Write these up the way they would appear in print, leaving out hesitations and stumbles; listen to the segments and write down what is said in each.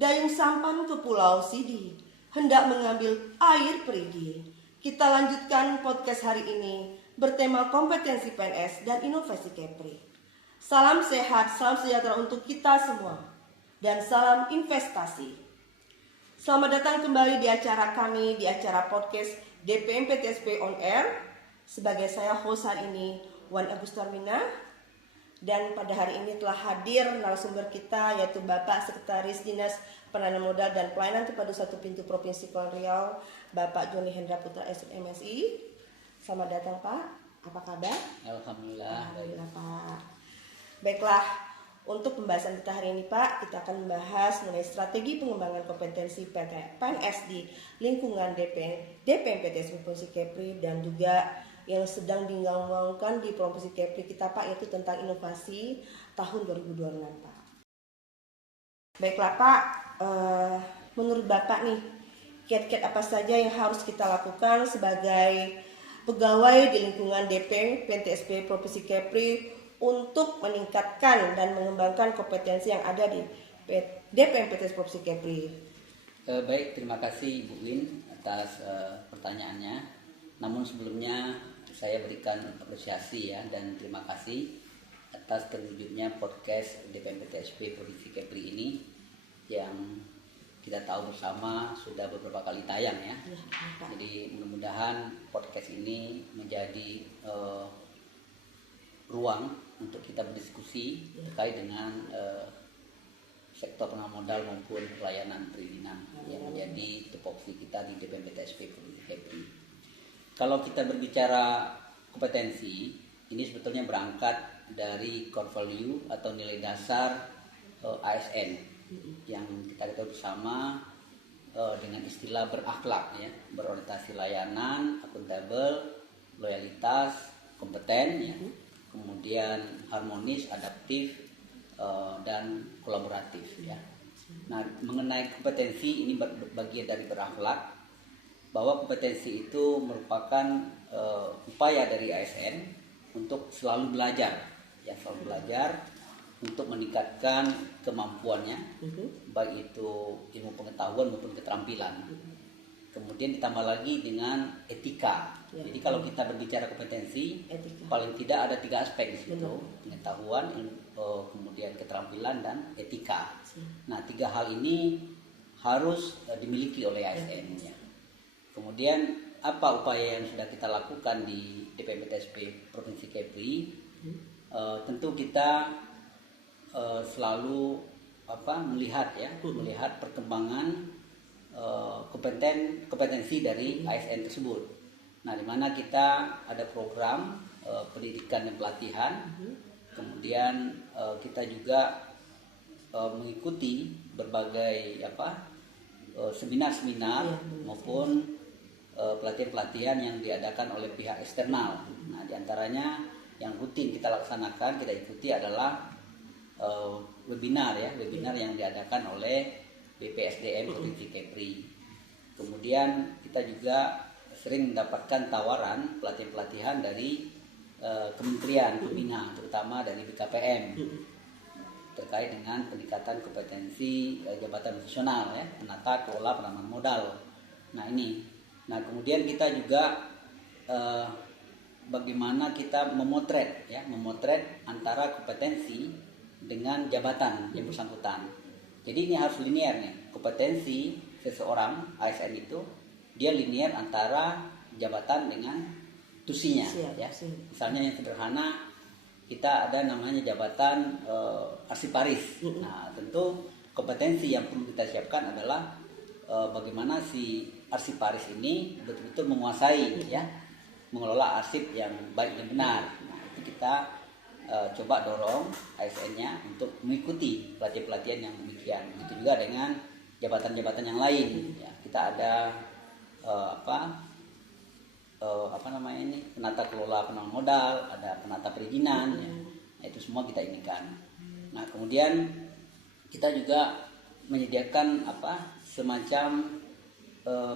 Dayung sampan ke Pulau Sidi, hendak mengambil air perigi. Kita lanjutkan podcast hari ini bertema kompetensi PNS dan inovasi Kepri. Salam sehat, salam sejahtera untuk kita semua, dan salam investasi. Selamat datang kembali di acara kami, di acara podcast DPM PTSP On Air. Sebagai saya host hari ini, Wan Agustarmina. Dan pada hari ini telah hadir narasumber kita, yaitu Bapak Sekretaris Dinas Penanaman Modal dan Pelayanan kepada Satu Pintu Provinsi Kepulauan Riau, Bapak Joni Hendra Putra MSI. Selamat datang Pak, apa kabar? Alhamdulillah. Alhamdulillah Pak. Baiklah, untuk pembahasan kita hari ini Pak, kita akan membahas mengenai strategi pengembangan kompetensi PNS di lingkungan DPM PTS Provinsi Kepri, dan juga yang sedang digaungkan di Provinsi Kepri kita Pak, yaitu tentang inovasi tahun 2026 Pak. Baiklah Pak, menurut Bapak nih, kiat-kiat apa saja yang harus kita lakukan sebagai pegawai di lingkungan DPM PTSP Provinsi Kepri untuk meningkatkan dan mengembangkan kompetensi yang ada di DPM PTS Provinsi Kepri? Baik, terima kasih Bu Win atas pertanyaannya. Namun sebelumnya saya berikan apresiasi ya dan terima kasih atas terwujudnya podcast DPM PTSP Provinsi Kepri ini yang kita tahu bersama sudah beberapa kali tayang ya. Jadi mudah-mudahan podcast ini menjadi ruang untuk kita berdiskusi terkait dengan sektor penanaman modal maupun pelayanan perizinan yang menjadi tupoksi kita di DPM PTSP Provinsi Kepri. Kalau kita berbicara kompetensi, ini sebetulnya berangkat dari core value atau nilai dasar ASN yang kita ketahui bersama dengan istilah berakhlak ya, berorientasi layanan, akuntabel, loyalitas, kompeten ya, kemudian harmonis, adaptif, dan kolaboratif ya. Nah, mengenai kompetensi ini bagian dari berakhlak, bahwa kompetensi itu merupakan upaya dari ASN untuk selalu belajar ya, selalu belajar untuk meningkatkan kemampuannya, baik itu ilmu pengetahuan maupun keterampilan. Kemudian ditambah lagi dengan etika. Jadi kalau kita berbicara kompetensi, paling tidak ada 3 aspek di situ: pengetahuan, kemudian keterampilan, dan etika. Nah, 3 hal ini harus dimiliki oleh ASN ya. Kemudian apa upaya yang sudah kita lakukan di DPM PTSP Provinsi Kepri? Tentu kita selalu melihat perkembangan kompetensi dari ASN tersebut. Nah, di mana kita ada program pendidikan dan pelatihan, kemudian kita juga mengikuti berbagai seminar-seminar maupun pelatihan-pelatihan yang diadakan oleh pihak eksternal. Nah, diantaranya yang rutin kita laksanakan, kita ikuti adalah webinar yang diadakan oleh BPSDM Provinsi Kepri. Kemudian kita juga sering mendapatkan tawaran pelatihan-pelatihan dari kementerian pembina, terutama dari BKPM, terkait dengan peningkatan kompetensi jabatan profesional ya, penata kelola penanaman modal. Nah ini, kemudian kita juga bagaimana kita memotret antara kompetensi dengan jabatan yang bersangkutan. Jadi ini harus linear nih, kompetensi seseorang ASN itu dia linear antara jabatan dengan tusinya ya. Misalnya yang sederhana, kita ada namanya jabatan arsiparis. Nah, tentu kompetensi yang perlu kita siapkan adalah bagaimana si arsiparis ini betul-betul menguasai ya, mengelola arsip yang baik dan benar. Nah, itu kita coba dorong ASN-nya untuk mengikuti pelatihan-pelatihan yang demikian. Begitu juga dengan jabatan-jabatan yang lain. Ya, kita ada penata kelola penanaman modal, ada penata perizinan, ya. Nah, itu semua kita inikan. Nah, kemudian kita juga menyediakan semacam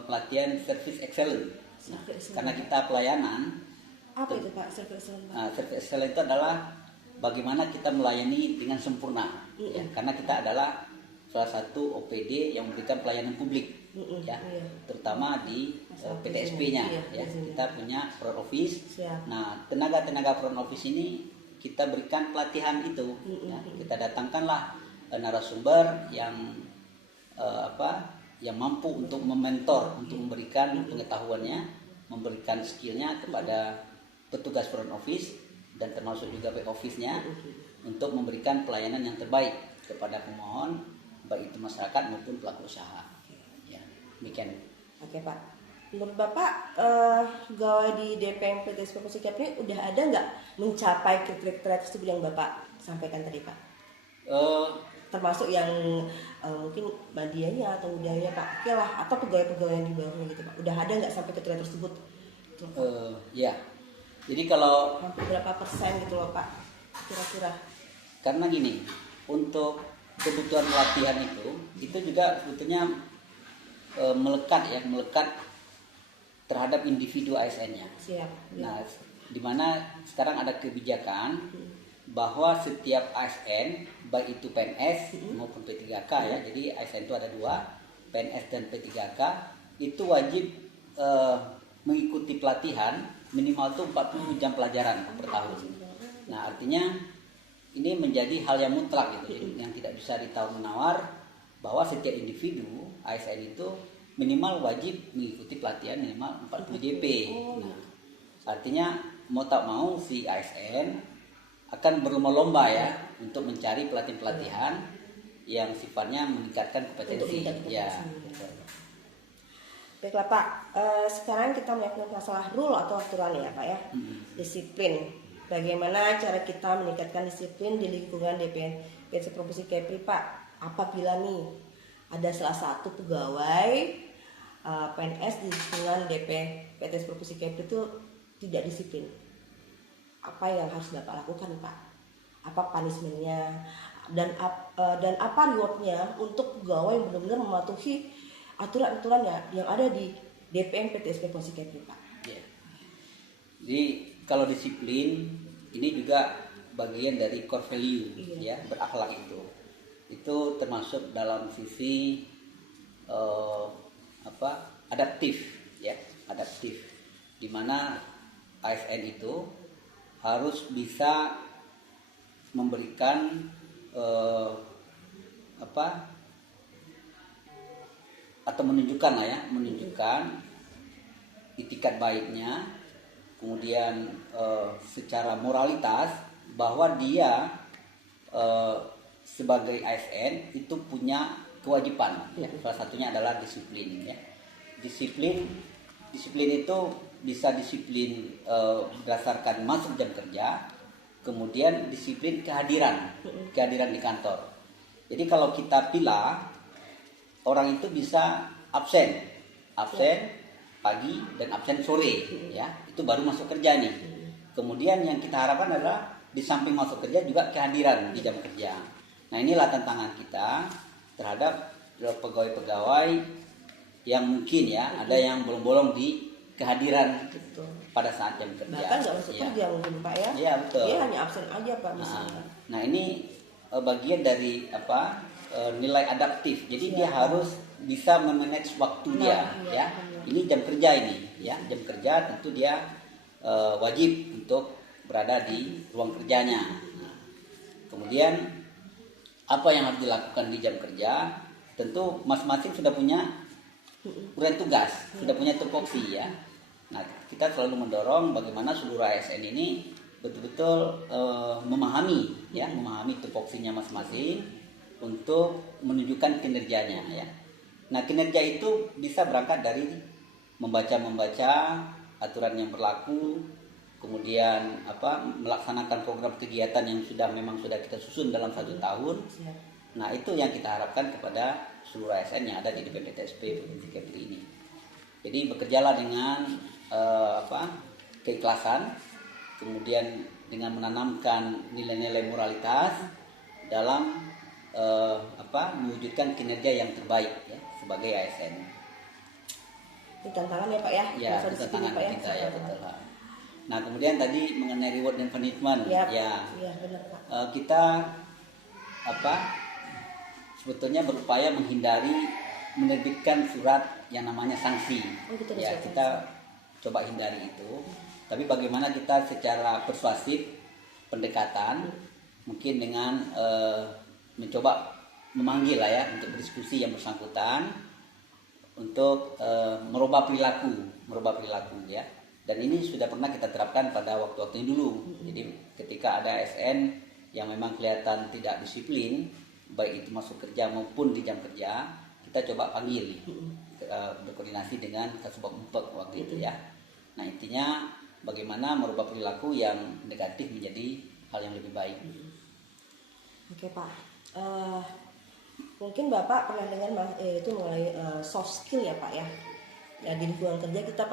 pelatihan service excellence. Nah, karena kita pelayanan. Apa itu Pak service excellence? Service excellence itu adalah bagaimana kita melayani dengan sempurna, ya, karena kita adalah salah satu OPD yang memberikan pelayanan publik, ya, terutama di PTSP-nya, ya. Kita punya front office. Siap. Nah, tenaga-tenaga front office ini kita berikan pelatihan itu, ya. Kita datangkanlah narasumber yang yang mampu untuk mementor, untuk memberikan pengetahuannya, memberikan skillnya kepada petugas front office dan termasuk juga back office-nya untuk memberikan pelayanan yang terbaik kepada pemohon, baik itu masyarakat maupun pelaku usaha. Ya, demikian. Oke Pak, menurut Bapak pegawai di DPM PTSP Provinsi Kepri udah ada nggak mencapai kriteria tersebut yang Bapak sampaikan tadi Pak? Termasuk yang mungkin medianya atau udahnya Pak, oke lah, atau pegawai-pegawai yang di bawahnya gitu Pak, udah ada nggak sampai kriteria tersebut? Ya, jadi kalau hampir berapa persen gitu loh Pak, kira-kira? Karena gini, untuk kebutuhan pelatihan itu juga sebetulnya melekat terhadap individu ASN-nya. Siap. Nah, di mana sekarang ada kebijakan bahwa setiap ASN, baik itu PNS maupun P3K ya, jadi ASN itu ada dua, PNS dan P3K, itu wajib mengikuti pelatihan minimal tuh 40 jam pelajaran per tahun. Nah, artinya ini menjadi hal yang mutlak gitu, yang tidak bisa ditawar-menawar, bahwa setiap individu ASN itu minimal wajib mengikuti pelatihan minimal 40 JP. Nah, artinya mau tak mau si ASN akan berlomba-lomba ya untuk mencari pelatihan-pelatihan yang sifatnya meningkatkan kompetensi. Ya. Baiklah Pak, sekarang kita melihat masalah rule atau aturan ya Pak ya, disiplin. Bagaimana cara kita meningkatkan disiplin di lingkungan DPM PTSP Provinsi Kepri Pak? Apabila nih ada salah satu pegawai PNS di lingkungan DPM PTSP Provinsi Kepri itu tidak disiplin, apa yang harus Bapak lakukan Pak? Apa punishment-nya dan apa reward-nya untuk pegawai yang benar-benar mematuhi aturan-aturannya yang ada di DPM PTSP Provinsi Kepri Pak? Ya. Jadi kalau disiplin ini juga bagian dari core value, ya, berakhlak itu termasuk dalam sisi adaptif, ya, adaptif, di mana ASN itu harus bisa memberikan atau menunjukkan itikat baiknya, kemudian secara moralitas bahwa dia sebagai ASN itu punya kewajiban, ya. Salah satunya adalah disiplin, ya. Disiplin itu bisa disiplin berdasarkan masuk jam kerja, kemudian disiplin kehadiran di kantor. Jadi kalau kita pilih, orang itu bisa absen pagi dan absen sore, ya, itu baru masuk kerja nih. Kemudian yang kita harapkan adalah di samping masuk kerja juga kehadiran di jam kerja. Nah, inilah tantangan kita terhadap pegawai-pegawai yang mungkin ya ada yang bolong-bolong di kehadiran pada saat jam kerja. Bahkan nggak masuk kerja mungkin Pak ya? Iya betul. Dia hanya absen aja Pak misalnya. Nah ini bagian dari nilai adaptif. Jadi dia harus bisa memanage waktu dia, ya. Ini jam kerja ini, ya, jam kerja tentu dia wajib untuk berada di ruang kerjanya. Nah, kemudian apa yang harus dilakukan di jam kerja? Tentu masing-masing sudah punya uraian tugas, sudah punya tupoksi, ya. Nah, kita selalu mendorong bagaimana seluruh ASN ini betul-betul memahami tupoksinya masing-masing untuk menunjukkan kinerjanya, ya. Nah, kinerja itu bisa berangkat dari membaca aturan yang berlaku, kemudian melaksanakan program kegiatan yang memang sudah kita susun dalam 1 tahun. Nah, itu yang kita harapkan kepada seluruh ASN yang ada di DPM PTSP Provinsi Kepri ini. Jadi bekerjalah dengan keikhlasan, kemudian dengan menanamkan nilai-nilai moralitas dalam mewujudkan kinerja yang terbaik, ya, sebagai ASN. Itu tantangan ya Pak ya? Ya, itu tantangan kita ya, betul. Nah, kemudian tadi mengenai reward dan punishment, ya, benar, Pak. Kita sebetulnya berupaya menghindari menerbitkan surat yang namanya sanksi. gitu, Ya, sanksi. kita coba hindari itu. Tapi bagaimana kita secara persuasif pendekatan, mungkin dengan mencoba memanggil lah ya untuk berdiskusi yang bersangkutan untuk merubah perilaku ya. Dan ini sudah pernah kita terapkan pada waktu-waktu ini dulu. Jadi ketika ada ASN yang memang kelihatan tidak disiplin, baik itu masuk kerja maupun di jam kerja, kita coba panggil, berkoordinasi dengan Kasubag Umpek waktu itu ya. Nah, intinya bagaimana merubah perilaku yang negatif menjadi hal yang lebih baik. Oke Pak, mungkin Bapak pernah dengar itu mengenai soft skill ya Pak ya. Ya, di lingkungan kerja kita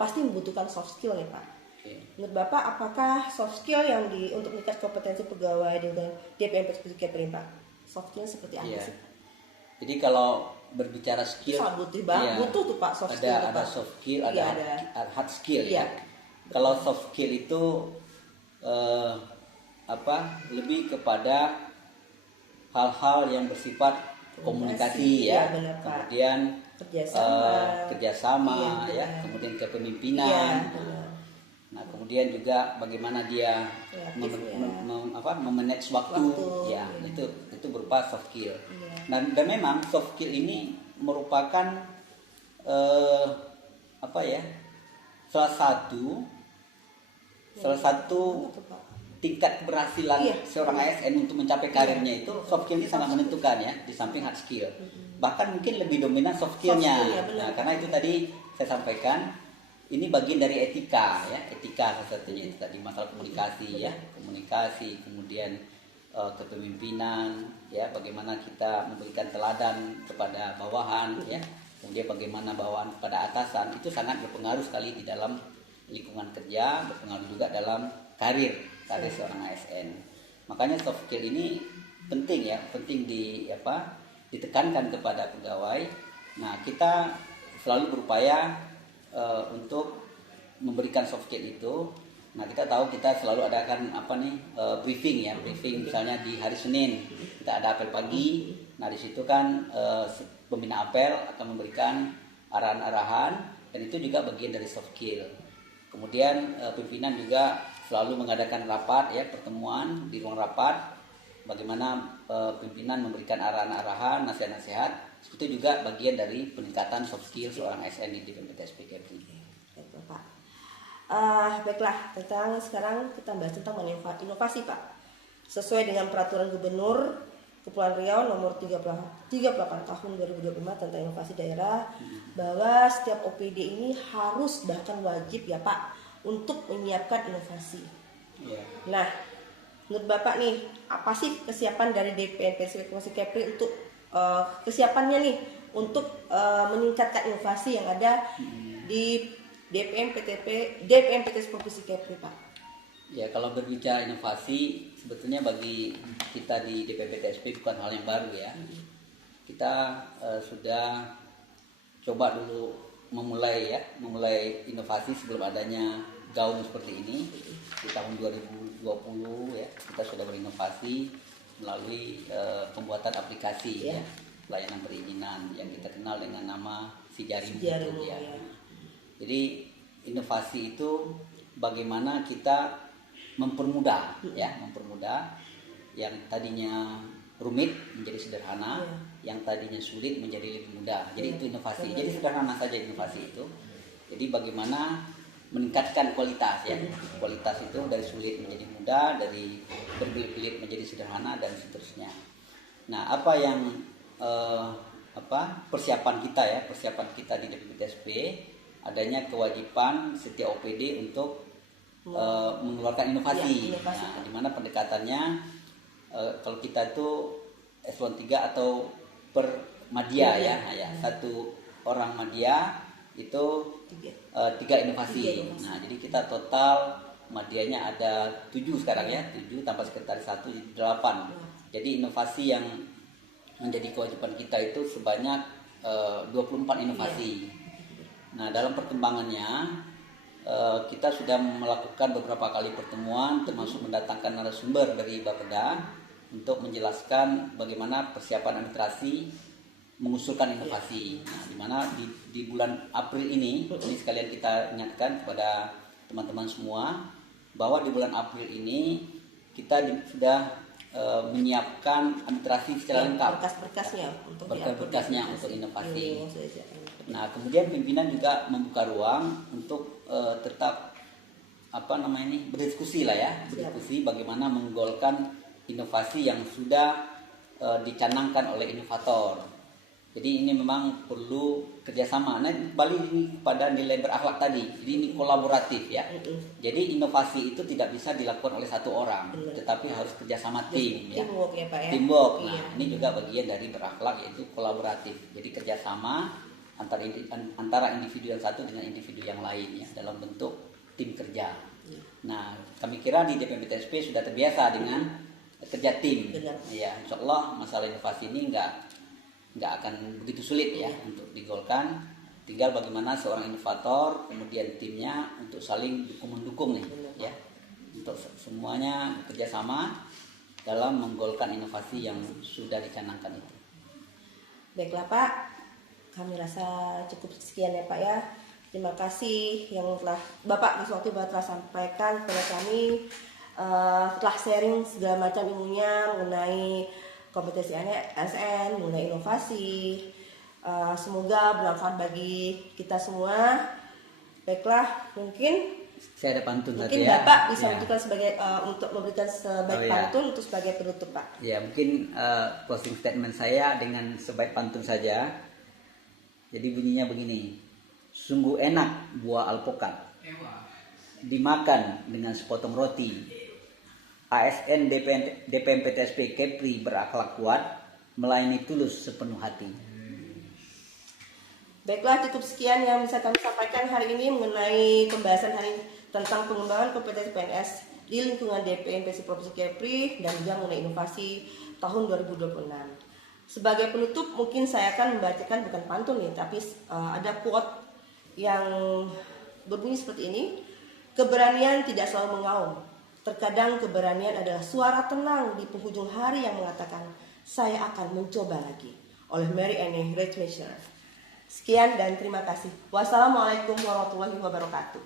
pasti membutuhkan soft skill nih Pak. Oke. Menurut Bapak, apakah soft skill yang untuk meningkat kompetensi pegawai dengan DPMP Kepri Pak? Soft skill seperti apa Iya. sih? Jadi kalau berbicara skill, Sangat butuh tuh Pak soft skill. ada soft skill, ada hard skill Iya. ya. Kalau soft skill itu lebih kepada hal-hal yang bersifat komunikasi ya, benar, Pak. kemudian Iya, kerjasama ya, benar. kemudian kepemimpinan. Iya, benar. Nah, kemudian juga bagaimana dia Kreatif, memanage waktu, ya, iya. itu berupa soft skill. Iya. Dan memang soft skill ini merupakan salah satu tingkat keberhasilan Iya. seorang ASN untuk mencapai karirnya itu soft skill ini sangat menentukan ya, di samping hard skill. Bahkan mungkin lebih dominan soft skillnya. Benar. Nah, karena itu tadi saya sampaikan, ini bagian dari etika ya, etika salah satunya itu tadi masalah komunikasi ya, komunikasi, kemudian kepemimpinan ya, bagaimana kita memberikan teladan kepada bawahan ya, kemudian bagaimana bawahan kepada atasan, itu sangat berpengaruh sekali di dalam lingkungan kerja, berpengaruh juga dalam karir seorang ASN. Makanya soft skill ini penting ya, penting ditekankan kepada pegawai. Nah, kita selalu berupaya untuk memberikan soft skill itu. Nah, kita tahu kita selalu adakan briefing ya, briefing misalnya di hari Senin kita ada apel pagi. Nah, di situ kan pembina apel akan memberikan arahan-arahan, dan itu juga bagian dari soft skill. Kemudian pimpinan juga selalu mengadakan rapat ya, pertemuan di ruang rapat, bagaimana pimpinan memberikan arahan-arahan, nasihat-nasihat. Itu juga bagian dari peningkatan soft skill seorang ASN di DPMP Kepri. Baik, Bapak. Baiklah, sekarang kita bahas tentang inovasi Pak. Sesuai dengan peraturan Gubernur Kepulauan Riau nomor 38 tahun 2025 tentang inovasi daerah, bahwa setiap OPD ini harus bahkan wajib ya Pak untuk menyiapkan inovasi. Yeah. Nah, menurut Bapak nih, apa sih kesiapan dari DPMP Kepri untuk kesiapannya nih untuk meningkatkan inovasi yang ada di DPMPTS Provinsi Kepri Pak? Ya, kalau berbicara inovasi, sebetulnya bagi kita di DPMPTSP bukan hal yang baru ya. Kita sudah coba dulu memulai inovasi sebelum adanya gaung seperti ini. Di tahun 2020 ya, kita sudah berinovasi melalui pembuatan aplikasi ya, pelayanan perizinan yang kita kenal dengan nama Sijarim ya. Jadi inovasi itu bagaimana kita mempermudah yang tadinya rumit menjadi sederhana, yang tadinya sulit menjadi lebih mudah. Jadi itu inovasi. Jadi sederhana saja inovasi itu. Jadi bagaimana meningkatkan kualitas ya. Kualitas itu dari sulit menjadi mudah, dari berbelit-belit menjadi sederhana, dan seterusnya. Nah, apa yang persiapan kita di DPMPTSP, adanya kewajiban setiap OPD untuk mengeluarkan inovasi. Nah, di mana pendekatannya kalau kita itu eselon 3 atau per madya ya, satu orang madya itu 3 inovasi. Nah, jadi kita total madyanya ada 7 sekarang ya, 7 tanpa sekretaris 1 jadi 8. Jadi inovasi yang menjadi kewajiban kita itu sebanyak 24 inovasi. Nah, dalam perkembangannya kita sudah melakukan beberapa kali pertemuan, termasuk mendatangkan narasumber dari Bapeda untuk menjelaskan bagaimana persiapan administrasi mengusulkan inovasi. Nah, di mana di bulan April ini sekalian kita ingatkan kepada teman-teman semua bahwa di bulan April ini kita sudah menyiapkan administrasi secara lengkap, berkas-berkasnya untuk inovasi. Nah, kemudian pimpinan juga membuka ruang untuk tetap berdiskusi lah ya, berdiskusi bagaimana menggolkan inovasi yang sudah dicanangkan oleh inovator. Jadi ini memang perlu kerjasama. Nah, kembali ini kepada nilai berakhlak tadi. Jadi ini kolaboratif ya. Jadi inovasi itu tidak bisa dilakukan oleh satu orang, tetapi harus kerjasama tim. Teamwork ya Pak ya. Teamwork. Nah, ini juga bagian dari berakhlak, yaitu kolaboratif. Jadi kerjasama antara individu yang satu dengan individu yang lain ya, dalam bentuk tim kerja. Nah, kami kira di DPMPTSP sudah terbiasa dengan kerja tim. Ya, insya Allah masalah inovasi ini nggak akan begitu sulit ya untuk digolkan. Tinggal bagaimana seorang inovator kemudian timnya untuk saling mendukung nih ya, untuk semuanya kerjasama dalam menggolkan inovasi yang sudah dicanangkan itu. Baiklah Pak, kami rasa cukup sekian ya Pak ya. Terima kasih yang telah Bapak Kiswakti telah sampaikan kepada kami, telah sharing segala macam ilmunya mengenai kompetensi ASN, mengenai inovasi. Semoga bermanfaat bagi kita semua. Baiklah, mungkin saya ada pantun mungkin tadi ya. Bapak bisa memberikan sebagai untuk memberikan sebaik pantun untuk sebagai penutup Pak. Ya, mungkin closing statement saya dengan sebaik pantun saja. Jadi bunyinya begini. Sungguh enak buah alpukat dimakan dengan sepotong roti. ASN DPMPTSP Kepri berakhlak kuat, melayani tulus sepenuh hati. Baiklah, cukup sekian yang bisa kami sampaikan hari ini mengenai pembahasan hari tentang pengembangan kompetensi PNS di lingkungan DPMPTSP Provinsi Kepri dan juga mengenai inovasi tahun 2026. Sebagai penutup mungkin saya akan membacakan bukan pantun nih, tapi ada quote yang berbunyi seperti ini. Keberanian tidak selalu mengaum. Terkadang keberanian adalah suara tenang di penghujung hari yang mengatakan, saya akan mencoba lagi. Oleh Mary Anne Reichmacher. Sekian dan terima kasih. Wassalamualaikum warahmatullahi wabarakatuh.